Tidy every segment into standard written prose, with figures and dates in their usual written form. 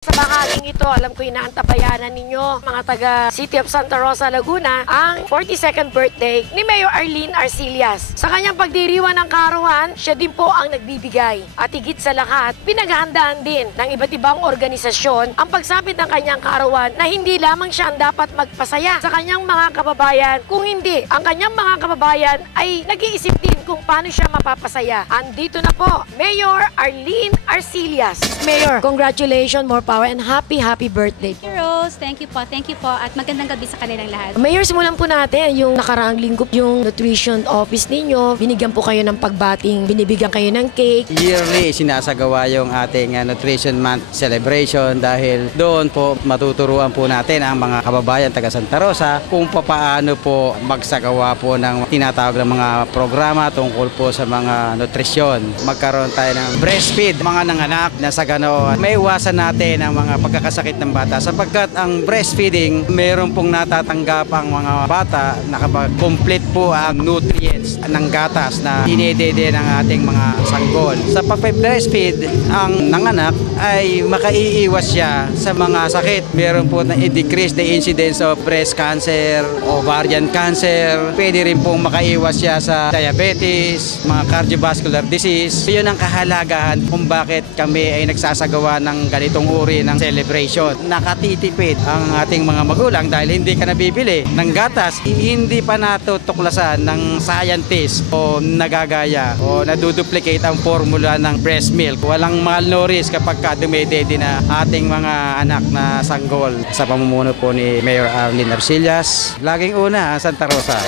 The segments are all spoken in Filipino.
Sa bahaging ito, alam ko inaantabayanan ninyo, mga taga City of Santa Rosa, Laguna, ang 42nd birthday ni Mayor Arlene Arcillas. Sa kanyang pagdiriwang ng karawan, siya din po ang nagbibigay. At higit sa lahat, pinaghahandaan din ng iba't ibang organisasyon ang pagsapit ng kanyang karawan na hindi lamang siya ang dapat magpasaya sa kanyang mga kababayan, kung hindi, ang kanyang mga kababayan ay nag-iisip din kung paano siya mapapasaya. Andito na po, Mayor Arlene Arcillas. Mayor, congratulations, more power and happy birthday. Thank you, Rose. Thank you po. At magandang gabi sa kanilang lahat. Mayor, simulan po natin yung nakaraang linggo, yung nutrition office ninyo. Binigyan po kayo ng pagbating, binibigyan kayo ng cake. Yearly sinasagawa yung ating Nutrition Month celebration dahil doon po matuturuan po natin ang mga kababayan taga Santa Rosa kung paano po magsagawa po ng tinatawag ng mga programa tungkol po sa mga nutrisyon. Magkaroon tayo ng breastfeed, mga nanganak na sa ganoon. May iwasan natin ang mga pagkakasakit ng bata sapagkat ang breastfeeding meron pong natatanggap ang mga bata na kapag complete po ang nutrients ng gatas na dinedede ng ating mga sanggol. Sa pag-breastfeed, ang nanganak ay makaiiwas siya sa mga sakit. Meron po na i-decrease the incidence of breast cancer, ovarian cancer. Pwede rin pong makaiwas siya sa diabetes, mga cardiovascular disease. Yun ang kahalagahan kung bakit kami ay nagsasagawa ng ganitong uri ng celebration. Nakatitipid ang ating mga magulang dahil hindi ka nabibili ng gatas, hindi pa natutuklasan ng scientist o nagagaya o naduduplicate ang formula ng breast milk. Walang malnourished kapag dumedede na ating mga anak na sanggol. Sa pamumuno po ni Mayor Arlene Arcillas, laging una Santa Rosa.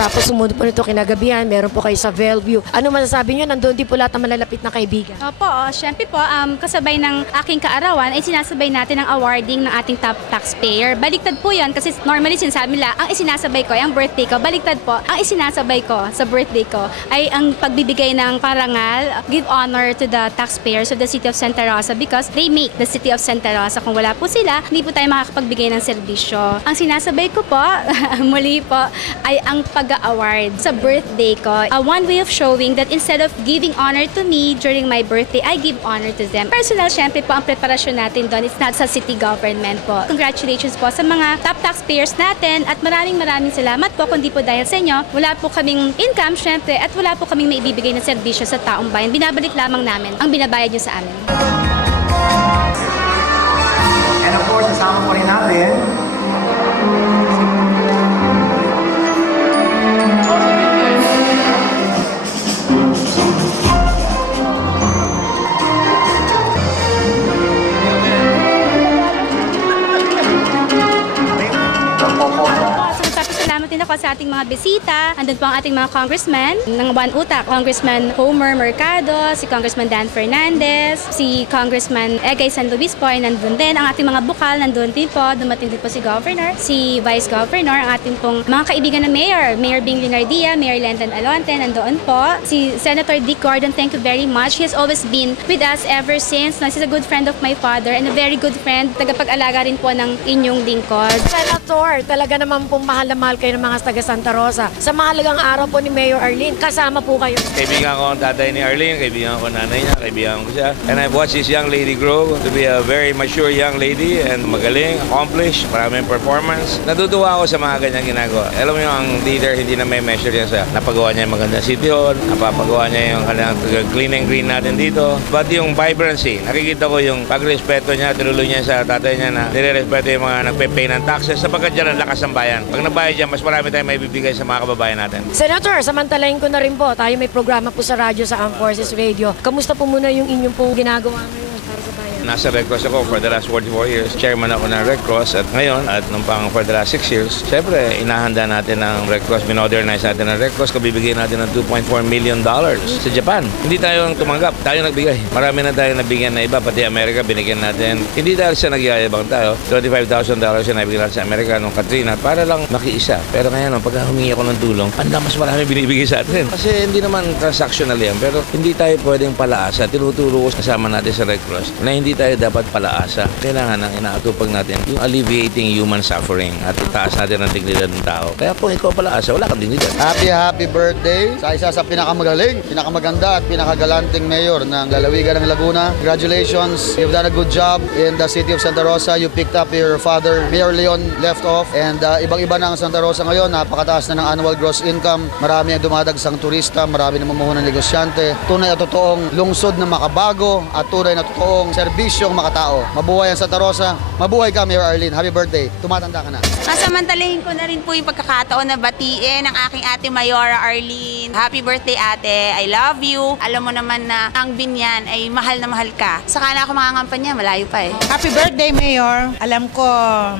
Tapos sumunod po nito kinagabihan, meron po kayo sa Bellevue. Ano masasabi nyo? Nandun din po lahat ng malalapit na kaibigan. Opo, syempre po, kasabay ng aking kaarawan ay sinasabay natin ang awarding ng ating top taxpayer. Baliktad po yan kasi normally sinasabi nila, ang isinasabay ko ay ang birthday ko. Baliktad po, ang isinasabay ko sa birthday ko ay ang pagbibigay ng parangal, give honor to the taxpayers of the City of Santa Rosa because they make the City of Santa Rosa. Kung wala po sila, hindi po tayo makakapagbigay ng serbisyo. Ang sinasabay ko po, muli po, ay ang pag-award sa birthday ko. One way of showing that instead of giving honor to me during my birthday, I give honor to them. Personal, syempre po, ang preparasyon natin doon, it's not sa city government po. Congratulations po sa mga top taxpayers natin at maraming salamat po. Kundi po dahil sa inyo, wala po kaming income, syempre, at wala po kaming maibibigay na serbisyo sa taong bayan. Binabalik lamang namin ang binabayad nyo sa amin. And of course, kasama po rin natin din ako sa ating mga bisita. Andun po ang ating mga congressman ng One Utak. Congressman Homer Mercado, si Congressman Dan Fernandez, si Congressman Egay San Luis po ay nandun din. Ang ating mga bukal nandun din po. Dumating din po si Governor, si Vice Governor, ang ating pong mga kaibigan na Mayor. Mayor Bing Linardia, Mayor Lendan Alonte, nandoon po. Si Senator Dick Gordon, thank you very much. He has always been with us ever since. He's a good friend of my father and a very good friend. Tagapag-alaga rin po ng inyong lingkod. Senator, talaga naman pong mahal na mahal kayo ng mga taga Santa Rosa. Sa mahalagang araw po ni Mayor Arlene, kasama po kayo. Kaibigan ko ang tatay ni Arlene, kaibigan ko ang nanay niya, kaibigan ko siya. And I've watched this young lady grow to be a very mature young lady and magaling, accomplished, maraming performance. Natutuwa ako sa mga ganyang ginagawa. Alam mo yung ang leader, hindi na may measure yan sa napagawa niya yung magandang city hall, napapagawa niya yung kanilang clean and green natin dito. But yung vibrancy, nakikita ko yung pagrespeto niya, tinuloy niya sa tatay niya na nire-respeto yung mga nagpe-pay ng taxes sapagkat dyan ang lakas ng bayan. Pag nabayad dyan, mas marami tayong may bibigay sa mga kababayan natin. Senator, samantalahin ko na rin po, tayo may programa po sa radyo sa Armed Forces Radio. Kamusta po muna yung inyong pong ginagawa ngayon para sa bayan? Nasa Red Cross ako for the last 44 years. Chairman ako ng Red Cross at ngayon at nung pang for the last 6 years, syempre inahanda natin ng Red Cross, modernize natin ng Red Cross, kabibigyan natin ng $2.4 million sa Japan. Hindi tayo ang tumanggap, tayo nagbigay. Marami na tayo nabigyan na iba, pati Amerika binigyan natin. Hindi dahil sa nagyayabang tayo, $25,000 yung nabigyan natin sa Amerika nung Katrina para lang makiisa. Pero ngayon, pag humingi ako ng tulong, mas marami binibigay sa atin. Kasi hindi naman transactional yan, pero hindi tayo pwedeng palaasa. Tinuturo ko kasama natin sa Red Cross na hindi tayo dapat palaasa. Kailangan ang inaatupag natin yung alleviating human suffering at itaas natin ang dignidad ng tao. Kaya kung ikaw palaasa, wala kang dignidad. Happy birthday sa isa sa pinakamagaling, pinakamaganda at pinakagalanting mayor ng lalawigan ng Laguna. Congratulations, you've done a good job in the city of Santa Rosa. You picked up your father, Mayor Leon, left off. And ibang-iba na ang Santa Rosa ngayon, napakataas na ng annual gross income. Marami ang dumadagsang turista, marami na mamumuhunan negosyante. Tunay at totoong lungsod na makabago at tunay na totoong serbisyong makatao. Mabuhay ang Santa Rosa. Mabuhay ka, Mayor Arlene. Happy birthday. Tumatanda ka na. Sasamantalahin ko na rin po yung pagkakataon na batiin ng aking ate Mayora Arlene. Happy birthday, ate. I love you. Alam mo naman na ang binyan ay mahal na mahal ka. Saka na ako mangangampanya, malayo pa eh. Happy birthday, Mayor. Alam ko,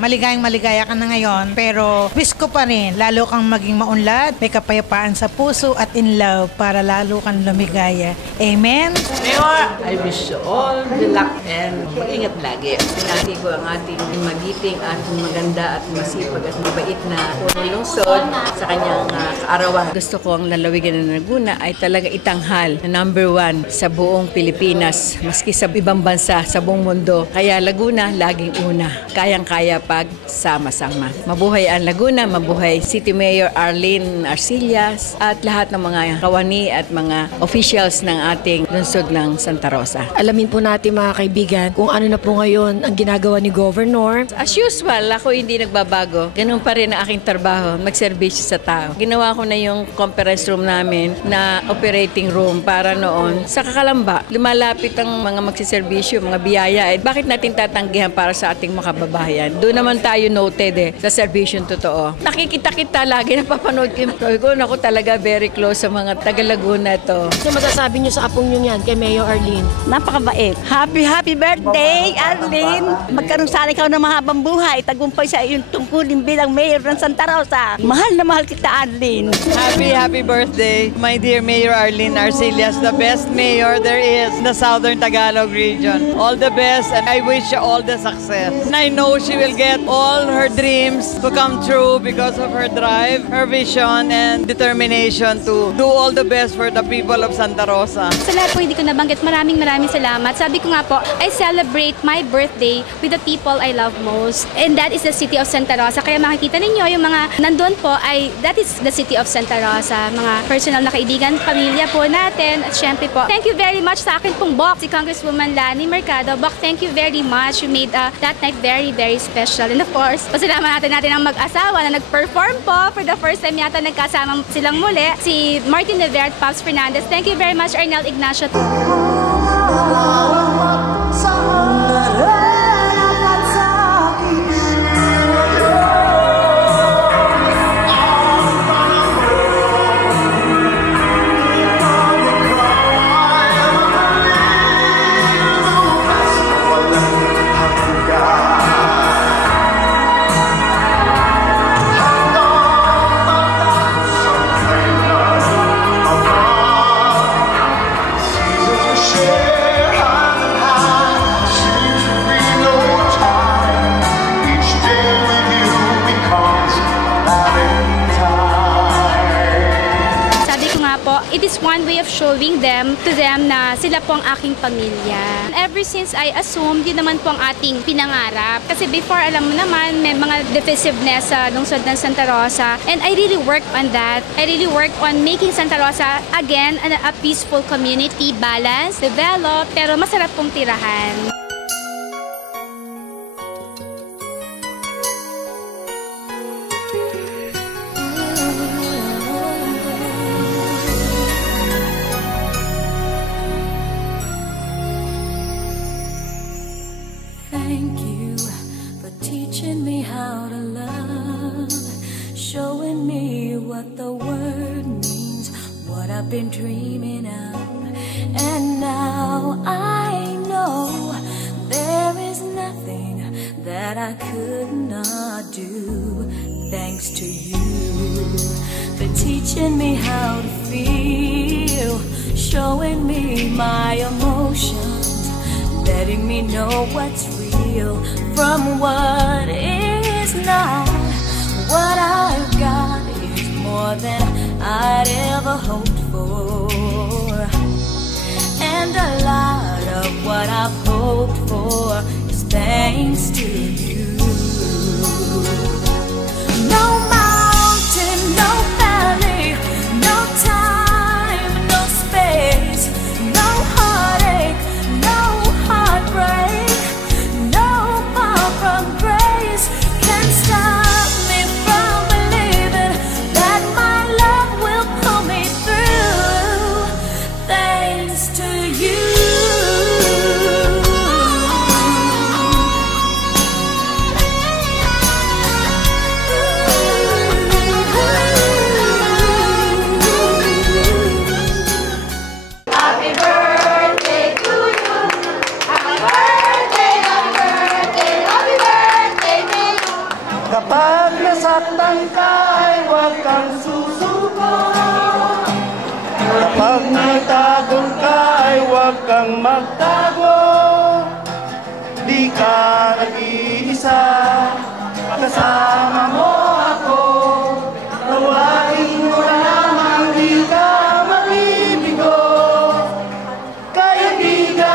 maligaya ka na ngayon. Pero wish ko pa rin, lalo kang maging maunlad, may kapayapaan sa puso at in love para lalo kang lumigaya. Amen? Mayor, I wish you all the luck and mag-ingat lagi. Pinati ko ang ating magiting at maganda at masipag at mabait na punong lungsod sa kanyang kaarawan. Gusto ko ang lalawigan ng Laguna ay talaga itanghal na #1 sa buong Pilipinas, maski sa ibang bansa, sa buong mundo. Kaya Laguna, laging una. Kayang-kaya pag sama-sama. Mabuhay ang Laguna, mabuhay City Mayor Arlene Arcillas at lahat ng mga kawani at mga officials ng ating lungsod ng Santa Rosa. Alamin po natin mga kaibigan kung ano na po ngayon ang ginagawa ni Governor. As usual, ako hindi nagbabago. Ganun pa rin ang aking trabaho, magserbisyo sa tao. Ginawa ko na yung conference room namin na operating room para noon sa Kakalamba. Lumalapit ang mga magsiservisyo, mga biyaya. Bakit natin tatanggihan para sa ating mga kababayan? Doon naman tayo noted sa servisyon totoo. Nakikita kita lagi, napapanood ko. Sabi ko, naku talaga very close sa mga taga-Laguna to. Ano masasabi niyo sa apong niyo yan kay Mayor Arlene? Napakabait. Happy birthday, Arlene! Magkaroon sana ikaw ng mahabang buhay. Tagumpay sa iyong tungkulin bilang mayor ng Santa Rosa. Mahal na mahal kita, Arlene. Happy birthday, my dear Mayor Arlene Arcillas, the best mayor there is in the Southern Tagalog region. All the best and I wish you all the success. And I know she will get all her dreams to come true because of her drive, her vision, and determination to do all the best for the people of Santa Rosa. Sa lahat po hindi ko nabanggit, maraming salamat. Sabi ko nga po, I celebrate my birthday with the people I love most. And that is the city of Santa Rosa. Kaya makikita ninyo yung mga nandun po ay that is the city of Santa Rosa. Mga personal na kaibigan, pamilya po natin. At syempre po, thank you very much sa akin pong Bok, si Congresswoman Lani Mercado. Bok, thank you very much. You made that night very, very special. And of course, pasalamatan natin ang mag-asawa na nag-perform po for the first time yata nagkasama silang muli. Si Martin Rivera at Pops Fernandez. Thank you very much, Arnel Ignacio. It is one way of showing to them na sila po ang aking pamilya. Ever since I assumed, yun naman po ang ating pinangarap. Kasi before, alam mo naman, may mga divisiveness sa lungsod ng Santa Rosa. And I really worked on that. I really worked on making Santa Rosa, again, a peaceful community, balance, develop, pero masarap pong tirahan. Thank you for teaching me how to love, showing me what the word means, what I've been dreaming of. And now I know that I could not do. Thanks to you for teaching me how to feel, showing me my emotions, letting me know what's real from what is not. What I've got is more than I'd ever hoped for, and a lot of what I've hoped for is thanks to you. No mountain, no valley, no time, no space, no heartache, no heartbreak, no far from grace can stop me from believing that my love will pull me through. Thanks to you. Happy birthday to you. Happy birthday, happy birthday, happy birthday to you. Kapag nasaktan ka ay huwag kang susuko. Kapag nagtagong ka ay huwag kang magtago. Di ka nag-iisa, kasama mo ako. Tawain mo na lamang di ka mabibigo. Kaibigan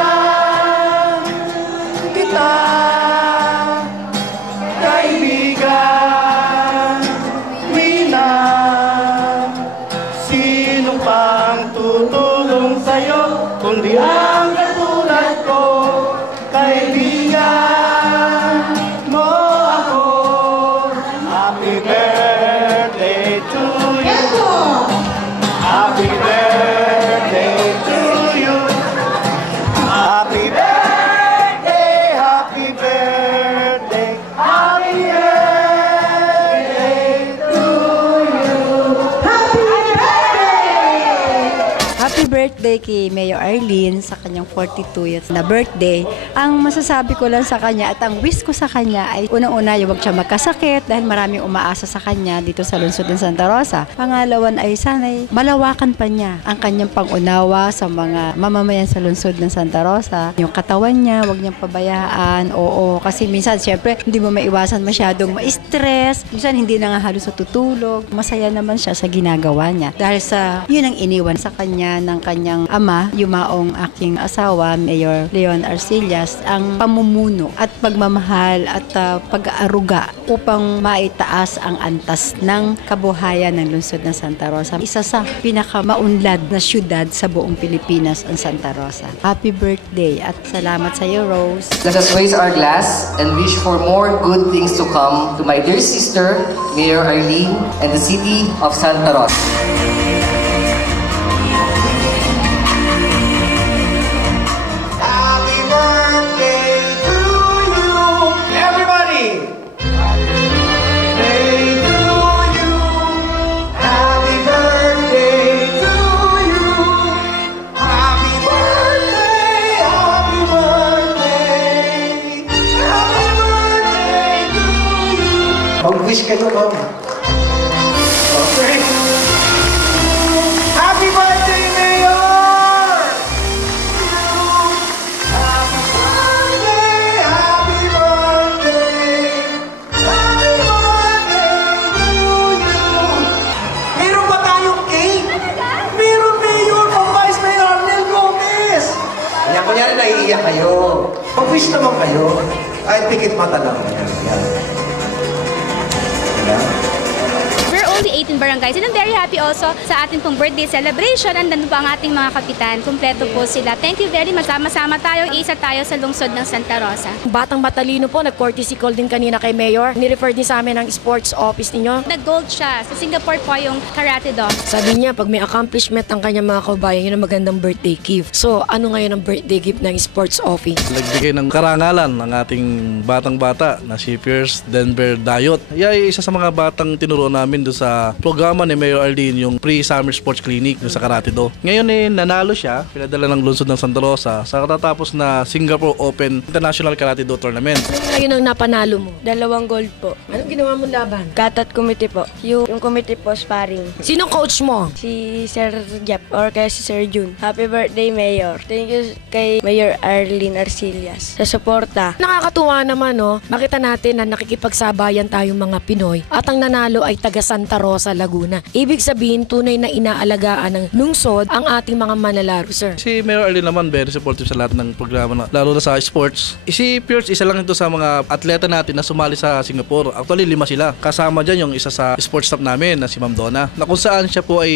kita, kaibigan, Mina. Sino pa ang tutulong sa'yo kundi ang katulad ko? Kaibigan mo ako. Happy birthday to you. Happy birthday to you. Happy birthday, happy birthday, happy birthday to you. Happy birthday kay Mayor Arlene sa kanyang 42th na birthday. Ang masasabi ko lang sa kanya at ang wish ko sa kanya ay unang-una huwag siya magkasakit dahil maraming umaasa sa kanya dito sa lungsod ng Santa Rosa. Pangalawan ay sana'y malawakan pa niya ang kanyang pangunawa sa mga mamamayan sa lungsod ng Santa Rosa. Yung katawan niya, huwag niyang pabayaan. Oo, kasi minsan siyempre hindi mo maiwasan masyadong ma-stress. Minsan hindi na nga halos tutulog. Masaya naman siya sa ginagawa niya. Dahil sa yun ang iniwan sa kanya ng kanyang ama, yumaong aking asawa, Mayor Leon Arcillas, ang pamumuno at pagmamahal at pag-aaruga upang maitaas ang antas ng kabuhayan ng lungsod ng Santa Rosa. Isa sa pinakamaunlad na syudad sa buong Pilipinas ang Santa Rosa. Happy birthday at salamat sa iyo, Rose. Let us raise our glass and wish for more good things to come to my dear sister, Mayor Arlene, and the city of Santa Rosa. Happy birthday to you, everybody. Happy birthday to you. Happy birthday to you. Happy birthday, happy birthday. Happy birthday to you. Mag-wish kayo, ma'am. Okay. Happy birthday, Mayor! Happy birthday, happy birthday, happy birthday to you. Meron ba tayong cake? Meron, Mayor, pang Vice Mayor Arnel Gomez. Kaya kunyari naiiyak kayo. Mag-wish naman kayo. Ay, pikit mata lang. Yan. We're only 18 barangays and I'm very happy also sa ating pong birthday celebration. Andun po ang ating mga kapitan. Kumpleto po sila. Thank you very much. Sama-sama tayo. Isa tayo sa lungsod ng Santa Rosa. Batang matalino po, nag-courtesy call din kanina kay Mayor. Ni-refer din sa amin ang sports office ninyo. Nag-gold siya. Sa Singapore po yung karate do. Sabi niya, pag may accomplishment ang kanyang mga kabayan, yun ang magandang birthday gift. So, ano ngayon ang birthday gift ng sports office? Nagbigay ng karangalan ng ating batang-bata na si Pierce Denver Dayot. Ay isa sa mga batang tinuruan namin doon sa programa ni Mayor Arlene yung pre-summer sports clinic sa Karate Do. Ngayon nanalo siya, pinadala ng lungsod ng Santa Rosa sa katatapos na Singapore Open International Karate Do Tournament. Ngayon ang napanalo mo? 2 gold po. Anong ginawa mong laban? Katat committee po. Yung committee po sparring. Sinong coach mo? Si Sir Jeff or kaya si Sir Jun. Happy birthday, Mayor. Thank you kay Mayor Arlene Arcillas sa suporta. Nakakatuwa naman, no? Makita natin na nakikipagsabayan tayong mga Pinoy at ang nanalo ay taga Santa Rosa, Laguna. Ibig sabihin, tunay na inaalagaan ng lungsod ang ating mga manlalaro, sir. Si Mayor Arlene naman, very supportive sa lahat ng programa, lalo na sa sports. Si Pierce, isa lang ito sa mga atleta natin na sumali sa Singapore. Actually, 5 sila. Kasama dyan yung isa sa sports staff namin na si Ma'am Donna, na kung saan siya po ay